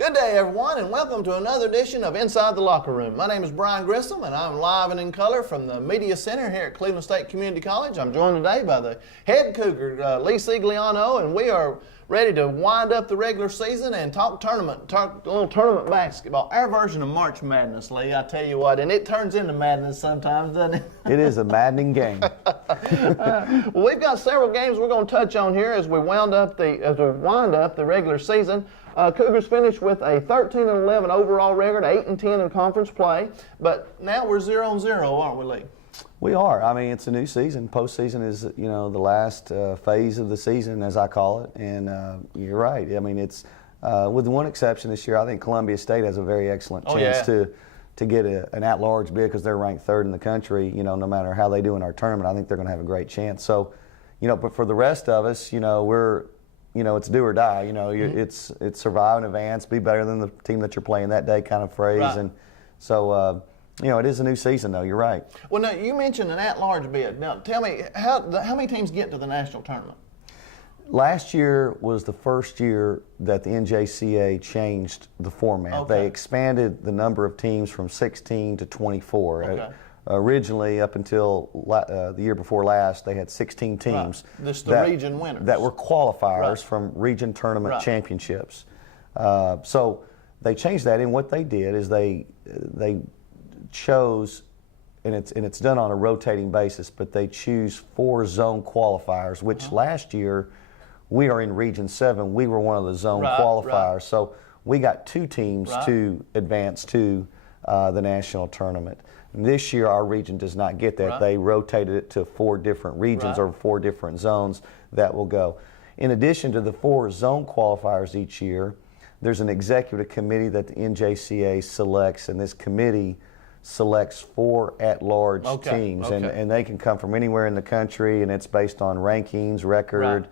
Good day, everyone, and welcome to another edition of Inside the Locker Room. My name is Brian Grissom, and I'm live and in color from the Media Center here at Cleveland State Community College. I'm joined today by the head Cougar, Lee Sigliano, and we are ready to wind up the regular season and talk a little tournament basketball. Our version of March Madness, Lee, I tell you what, and it turns into madness sometimes, doesn't it? It is a maddening game. Well, we've got several games we're going to touch on here as we wind up the regular season. Cougars finished with a 13-11 overall record, 8-10 in conference play, but now we're 0-0, aren't we, Lee? We are. I mean, it's a new season. Postseason is, the last phase of the season, as I call it. And you're right. I mean, it's with one exception this year. I think Columbia State has a very excellent chance to get an at-large bid because they're ranked third in the country. No matter how they do in our tournament, I think they're going to have a great chance. So, but for the rest of us, we're. It's do or die. It's survive and advance, be better than the team that you're playing that day kind of phrase. Right. And so, it is a new season, though. You're right. Well, now, you mentioned an at-large bid. Now, tell me, how many teams get to the national tournament? Last year was the first year that the NJCA changed the format. Okay. They expanded the number of teams from 16 to 24. Okay. Originally, up until the year before last, they had 16 teams. Right. This the region winners. That were qualifiers Right. from region tournament championships. So they changed that, and what they did is they chose, and it's done on a rotating basis, but they choose 4 zone qualifiers, which last year we are in Region 7. We were one of the zone qualifiers. Right. So we got 2 teams to advance to the national tournament. And this year, our region does not get that. Right. They rotated it to 4 different regions or 4 different zones that will go. In addition to the 4 zone qualifiers each year, there's an executive committee that the NJCA selects, and this committee selects 4 at-large teams. And they can come from anywhere in the country, and it's based on rankings, record. Right.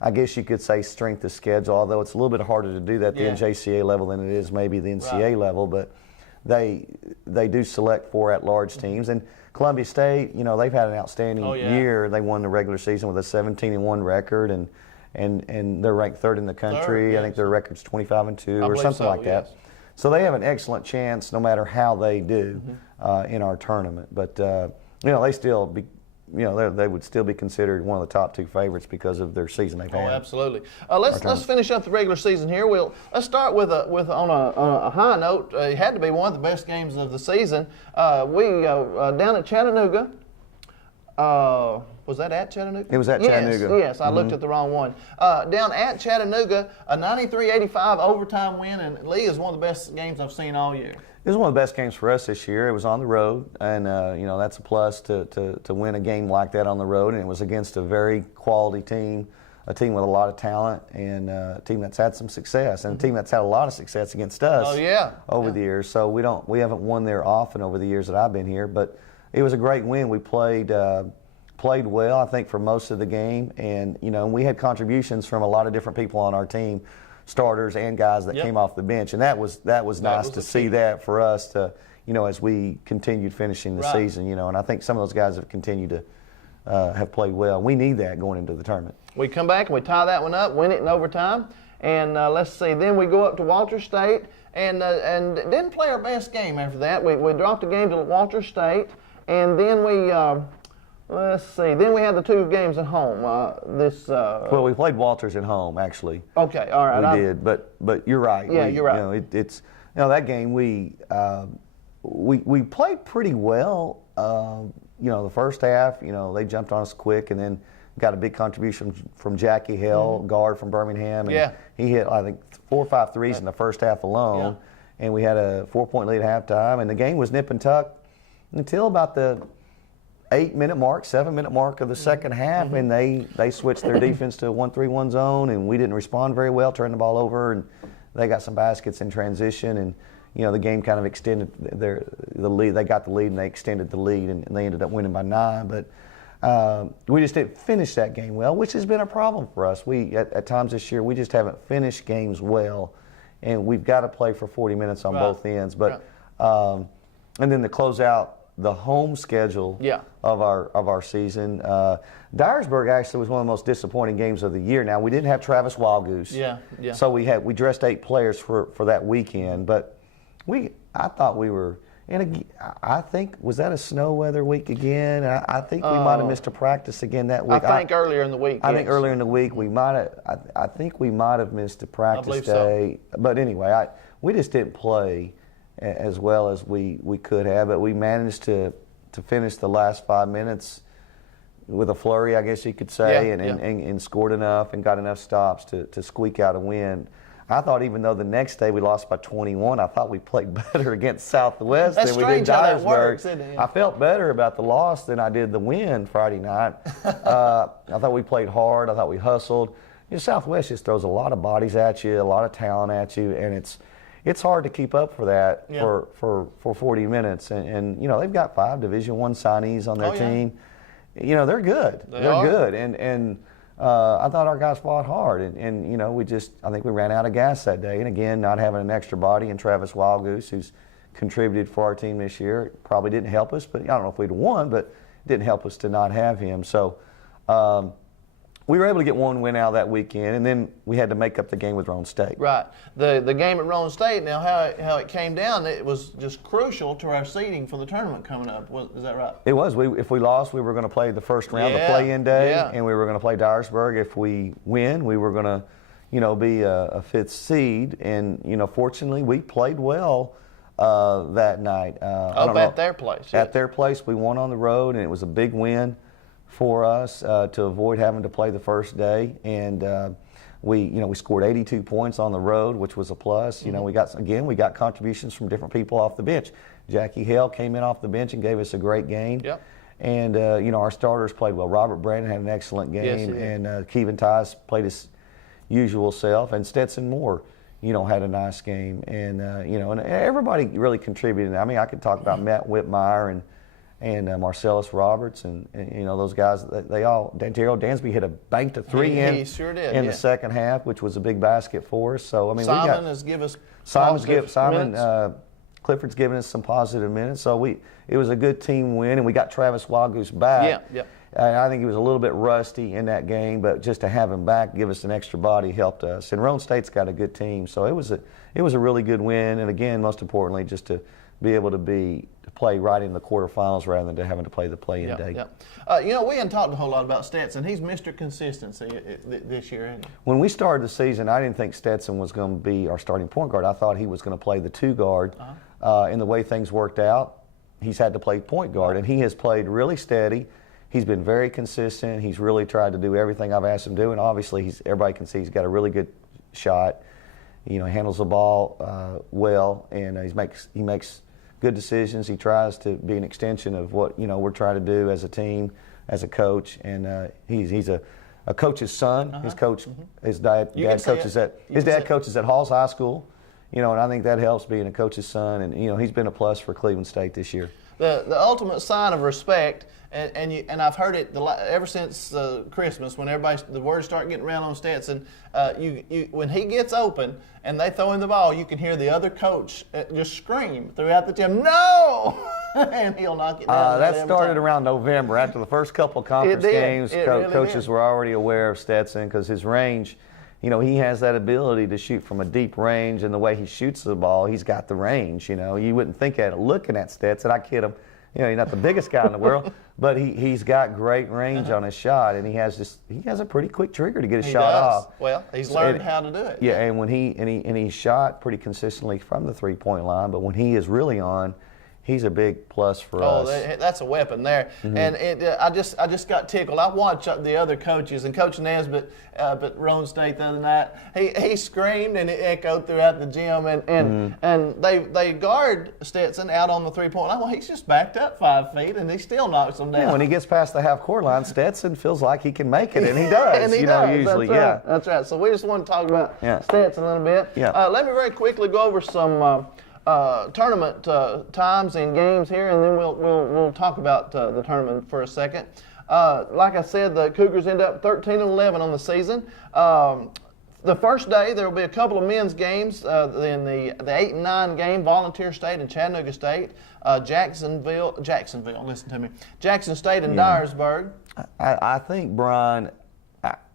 I guess you could say strength of schedule, although it's a little bit harder to do that at the NJCA level than it is maybe the NCAA level. But they do select 4 at-large teams. And Columbia State, they've had an outstanding year. They won the regular season with a 17-1 record, and they're ranked 3rd in the country. I think their record's 25-2 or something like that. Yes. So they have an excellent chance no matter how they do in our tournament. But they still be. They would still be considered one of the top 2 favorites because of their season they've had. Oh, absolutely. Let's finish up the regular season here. Let's start with on a high note. It had to be one of the best games of the season. We down at Chattanooga. Was that at Chattanooga? It was at Chattanooga. Yes, I looked at the wrong one. Down at Chattanooga, a 93-85 overtime win, and Lee is one of the best games I've seen all year. It was one of the best games for us this year. It was on the road, and that's a plus to win a game like that on the road. And it was against a very quality team, a team with a lot of talent, and a team that's had some success, and a team that's had a lot of success against us over the years. So we haven't won there often over the years that I've been here, but it was a great win. We played well, I think, for most of the game, and we had contributions from a lot of different people on our team. Starters and guys that came off the bench, and that was nice to see that for us to, as we continued finishing the season, and I think some of those guys have continued to have played well. We need that going into the tournament. We come back and we tie that one up, win it in overtime, and let's see. Then we go up to Walter State and didn't play our best game after that. We dropped the game to Walter State, and then we. Let's see. Then we had the 2 games at home. Well, we played Walters at home, actually. Okay, all right. We did, but you're right. Yeah, you're right. It's that game we played pretty well. The first half, they jumped on us quick, and then got a big contribution from Jackie Hill, guard from Birmingham, and he hit I think 4 or 5 threes in the first half alone, and we had a 4-point lead at halftime, and the game was nip and tuck until about the 8-minute mark, 7-minute mark of the second half, and they switched their defense to a 1-3-1 zone, and we didn't respond very well, turned the ball over, and they got some baskets in transition, and the game kind of extended the lead. They got the lead, and they extended the lead, and they ended up winning by 9. But we just didn't finish that game well, which has been a problem for us. We at times this year we just haven't finished games well, and we've got to play for 40 minutes on both ends. But and then the closeout the home schedule Yeah. of our season. Dyersburg actually was one of the most disappointing games of the year. Now, we didn't have Travis Wildgoose. Yeah, yeah. So we dressed 8 players for that weekend, but I thought we were. And I think, was that a snow weather week again? I think we might have missed a practice again that week. I think earlier in the week. I think earlier in the week we might have. I think we might have missed a practice day. So. But anyway, we just didn't play as well as we could have. But we managed to finish the last 5 minutes with a flurry, I guess you could say, and scored enough and got enough stops to squeak out a win. I thought even though the next day we lost by 21, I thought we played better against Southwest than we did Dyersburg. That works, isn't it? I felt better about the loss than I did the win Friday night. I thought we played hard. I thought we hustled. Southwest just throws a lot of bodies at you, a lot of talent at you, and it's hard to keep up for that for 40 minutes. And they've got 5 Division I signees on their team. They're good. They're good. And I thought our guys fought hard, and I think we ran out of gas that day. And again, not having an extra body in Travis Wildgoose, who's contributed for our team this year, probably didn't help us. But I don't know if we'd have won, but it didn't help us to not have him. So we were able to get one win out of that weekend, and then we had to make up the game with Roan State. Right. The game at Roan State, now how it came down, it was just crucial to our seeding for the tournament coming up. Is that right? It was. If we lost, we were going to play the first round, the play-in day, and we were going to play Dyersburg. If we win, we were going to, be a 5th seed. And, fortunately, we played well that night. At their place. Yes. At their place. We won on the road, and it was a big win for us to avoid having to play the first day, and we scored 82 points on the road, which was a plus. We got contributions from different people off the bench. Jackie Hale came in off the bench and gave us a great game. Yep. And our starters played well. Robert Brandon had an excellent game, and Kevin Tice played his usual self, and Stetson Moore had a nice game, and and everybody really contributed. I mean, I could talk about Matt Whitmire and Marcellus Roberts and those guys. They all. Daryl Dansby hit a banked a 3 he sure did, in the second half, which was a big basket for us. So I mean, Simon has given us Clifford's given us some positive minutes. So it was a good team win, and we got Travis Wildgoose back. Yeah. And I think he was a little bit rusty in that game, but just to have him back, give us an extra body, helped us. And Roan State's got a good team, so it was a really good win. And again, most importantly, just to be able to play right in the quarterfinals rather than to having to play the play-in day. Yeah. We hadn't talked a whole lot about Stetson. He's Mr. Consistency this year, isn't he? When we started the season, I didn't think Stetson was going to be our starting point guard. I thought he was going to play the 2 guard. And the way things worked out, he's had to play point guard, and he has played really steady. He's been very consistent. He's really tried to do everything I've asked him to do, and obviously everybody can see he's got a really good shot. He handles the ball well, and he makes good decisions. He tries to be an extension of what we're trying to do as a team, as a coach, and he's a coach's son. His coach, his dad coaches at Halls High School, and I think that helps being a coach's son. And he's been a plus for Cleveland State this year. The ultimate sign of respect, and I've heard it ever since Christmas when the words start getting around on Stetson. When he gets open and they throw him the ball, you can hear the other coach just scream throughout the gym, "No!" and he'll knock it down. That started around November after the first couple of conference games. Coaches were already aware of Stetson because his range. He has that ability to shoot from a deep range, and the way he shoots the ball, he's got the range. You wouldn't think at looking at Stetson. I kid him. He's not the biggest guy in the world, but he's got great range on his shot, and he has a pretty quick trigger to get his shot off. Well, he's learned how to do it. Yeah, and when he shot pretty consistently from the 3-point line, but when he is really on, he's a big plus for us. That's a weapon there. And I just got tickled. I watched the other coaches, and Coach Nesbitt at Roan State the other night, he screamed and it echoed throughout the gym. And they guard Stetson out on the 3-point line. Well, he's just backed up 5 feet, and he still knocks them down. Yeah, when he gets past the half-court line, Stetson feels like he can make it, and he does. And he does. Usually, That's right. So we just want to talk about Stetson a little bit. Yeah. Let me very quickly go over some tournament times and games here, and then we'll talk about the tournament for a second. Like I said, the Cougars end up 13-11 on the season. The first day, there will be a couple of men's games in the 8 and 9 game, Volunteer State and Chattanooga State, Jackson State and Dyersburg. I think, Brian,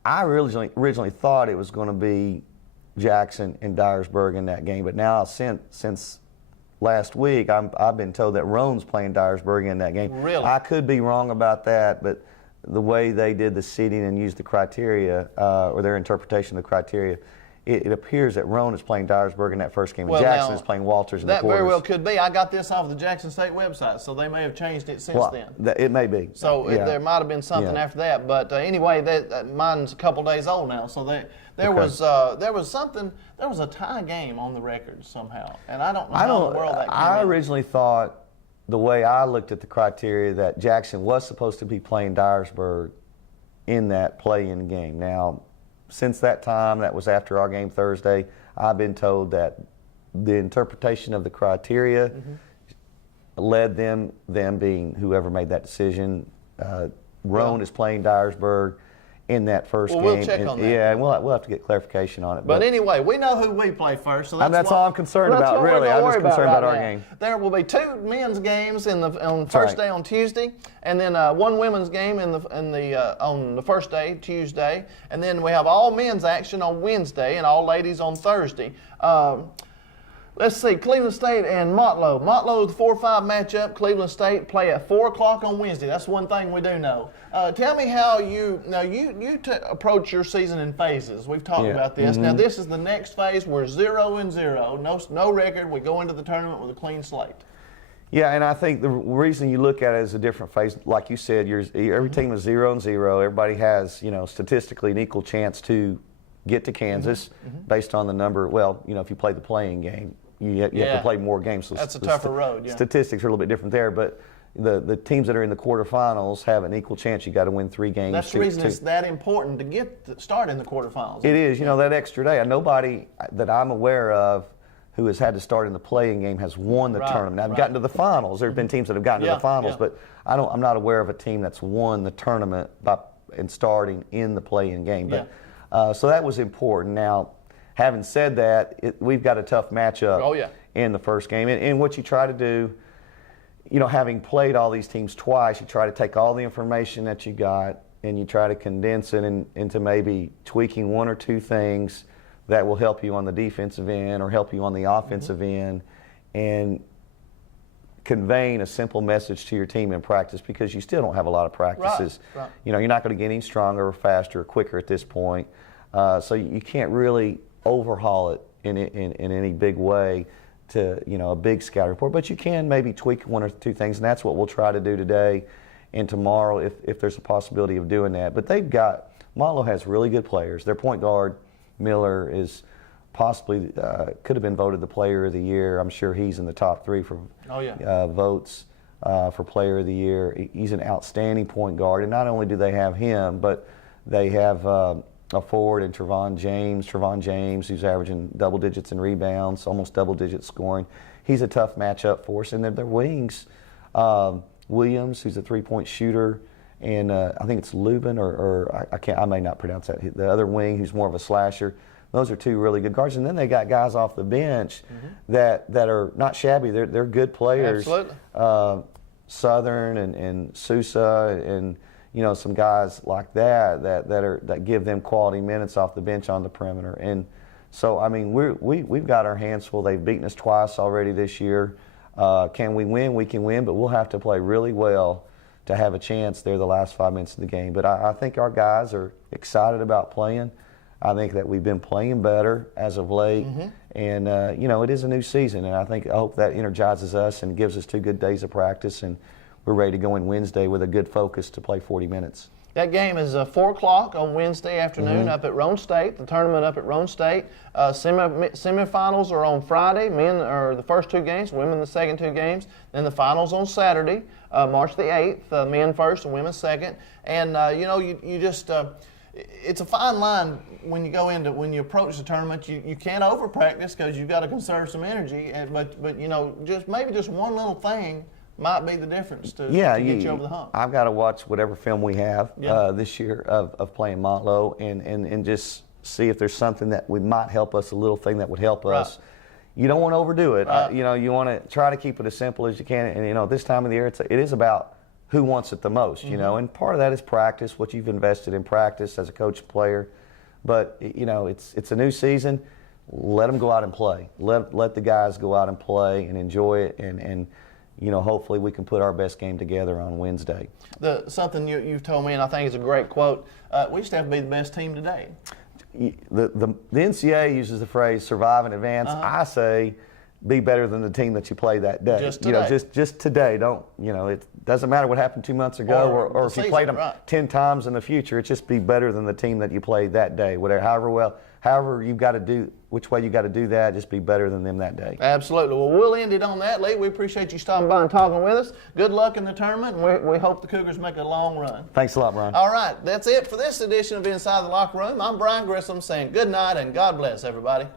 I originally thought it was going to be Jackson and Dyersburg in that game, but now since last week, I've been told that Roan's playing Dyersburg in that game. Really? I could be wrong about that, but the way they did the seeding and used the criteria, or their interpretation of the criteria, it appears that Roan is playing Dyersburg in that first game, and Jackson is playing Walters in the quarters. That very well could be. I got this off the Jackson State website, so they may have changed it since then. It may be. So there might have been something after that, but anyway, mine's a couple days old now. So there was a tie game on the record somehow, and I don't know how in the world that came I in. originally thought, the way I looked at the criteria, that Jackson was supposed to be playing Dyersburg in that play-in game. Now, since that time, that was after our game Thursday, I've been told that the interpretation of the criteria led them being whoever made that decision. Roan is playing Dyersburg in that first game. We'll check on that. Yeah, and we'll have to get clarification on it. But anyway, we know who we play first, so that's all I'm concerned about, really. I'm just concerned about our game. There will be 2 men's games on the first day on Tuesday, and then 1 women's game on the first day, Tuesday, and then we have all men's action on Wednesday and all ladies on Thursday. Let's see, Cleveland State and Motlow. Motlow, the 4-5 matchup. Cleveland State play at 4 o'clock on Wednesday. That's one thing we do know. Tell me how you approach your season in phases. We've talked about this. Now, this is the next phase. We're 0-0, no record. We go into the tournament with a clean slate. Yeah, and I think the reason you look at it as a different phase, like you said, every team is 0-0. Everybody has, statistically an equal chance to get to Kansas based on the number. Well, if you play the playing game, you have to play more games. So that's a tougher road. Statistics are a little bit different there, but the teams that are in the quarterfinals have an equal chance. You got to win 3 games. That's the reason it's that important to start in the quarterfinals. It is. That extra day. Nobody that I'm aware of who has had to start in the playing game has won the tournament. Now, I've gotten to the finals. There have been teams that have gotten to the finals, but I'm not aware of a team that's won the tournament in starting in the playing game. But so that was important. Now, having said that, we've got a tough matchup in the first game. And what you try to do, having played all these teams twice, you try to take all the information that you got and you try to condense it into maybe tweaking 1 or 2 things that will help you on the defensive end or help you on the offensive end, and conveying a simple message to your team in practice, because you still don't have a lot of practices. Right. You're not going to get any stronger or faster or quicker at this point. So you can't really overhaul it in any big way to a big scout report, but you can maybe tweak 1 or 2 things, and that's what we'll try to do today and tomorrow if there's a possibility of doing that. But Motlow has really good players. Their point guard, Miller, is possibly could have been voted the player of the year. I'm sure he's in the top 3 for votes for player of the year. He's an outstanding point guard, and not only do they have him, but they have a forward in Trevon James, who's averaging double digits in rebounds, almost double digits scoring. He's a tough matchup for us. And then their wings, Williams, who's a 3-point shooter, and I think it's Lubin, or I may not pronounce that. The other wing, who's more of a slasher. Those are 2 really good guards. And then they got guys off the bench that are not shabby. They're good players. Absolutely. Southern and Sousa and some guys like that give them quality minutes off the bench on the perimeter. And so we've got our hands full. They've beaten us twice already this year. Can we win? We can win, but we'll have to play really well to have a chance there the last 5 minutes of the game. But I think our guys are excited about playing. I think that we've been playing better as of late, and it is a new season, and I hope that energizes us and gives us 2 good days of practice, and we're ready to go in Wednesday with a good focus to play 40 minutes. That game is 4 o'clock on Wednesday afternoon up at Roan State, the tournament up at Roan State. Semifinals are on Friday. Men are the first 2 games, women the second 2 games. Then the finals on Saturday, March the 8th, men first and women second. And, it's a fine line when you approach the tournament. You can't over practice because you've got to conserve some energy. But just one little thing might be the difference to get you over the hump. I've got to watch whatever film we have this year of playing Motlow and just see if there's something that we might help us, a little thing that would help Right. us. You don't want to overdo it. Right. You want to try to keep it as simple as you can. And this time of the year, it is about who wants it the most. And part of that is practice, what you've invested in practice as a coach and player. But it's a new season. Let them go out and play. Let the guys go out and play and enjoy it. And hopefully we can put our best game together on Wednesday. Something you've told me, and I think is a great quote. We just have to be the best team today. The NCAA uses the phrase "survive and advance." I say, be better than the team that you play that day. Just today. Just today. Don't it doesn't matter what happened 2 months ago, or if you played them 10 times in the future. It's just be better than the team that you played that day. However you've got to do, which way you got to do that, just be better than them that day. Absolutely. Well, we'll end it on that, Lee. We appreciate you stopping by and talking with us. Good luck in the tournament, and we hope the Cougars make a long run. Thanks a lot, Brian. All right, that's it for this edition of Inside the Locker Room. I'm Brian Grissom saying good night and God bless everybody.